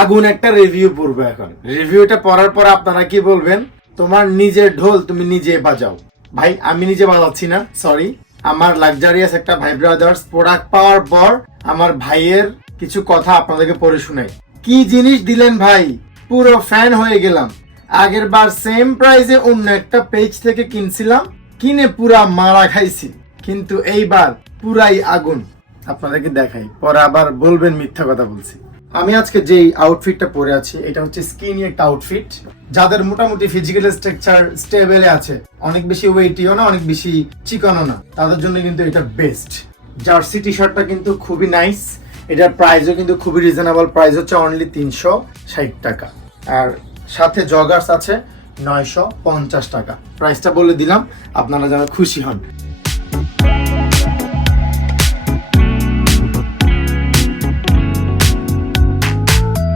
আগুন একটা রিভিউ পড়বো এখন। রিভিউটা পড়ার পর আপনারা কি বলবেন, তোমার নিজের ঢোল তুমি নিজে বাজাও। ভাই আমি নিজে বাজাচ্ছি না, সরি। আমার লাক্সারিয়াস একটা ভাই ব্রাদার্স প্রোডাক্ট পাওয়ার পর আমার ভাইয়ের কিছু কথা আপনাদেরকে পড়ে শোনাই। কি জিনিস দিলেন ভাই, পুরো ফ্যান হয়ে গেলাম। আগের বার সেম প্রাইসে অন্য একটা পেজ থেকে কিনছিলাম, কিনে পুরা মারা খাইছি, কিন্তু এইবার পুরাই আগুন। আপনাদেরকে দেখাই, পরে আবার বলবেন মিথ্যা কথা বলছি। আমি আজকে যেই আউটফিটটা পরে আছি এটা হচ্ছে স্কিনি একটা আউটফিট। যাদের মোটামুটি ফিজিক্যাল স্ট্রাকচার স্টেবলে আছে, অনেক বেশি ওয়েটিও না অনেক বেশি চিকনও না, তাদের জন্য কিন্তু এটা বেস্ট। জার্সি টি শার্টটা কিন্তু খুবই নাইস, এটার প্রাইসও কিন্তু খুবই রিজনেবল, প্রাইস হচ্ছে অনলি 360 টাকা। আর সাথে জগার্স আছে 950 টাকা। প্রাইসটা বলে দিলাম আপনারা যেন খুশি হন।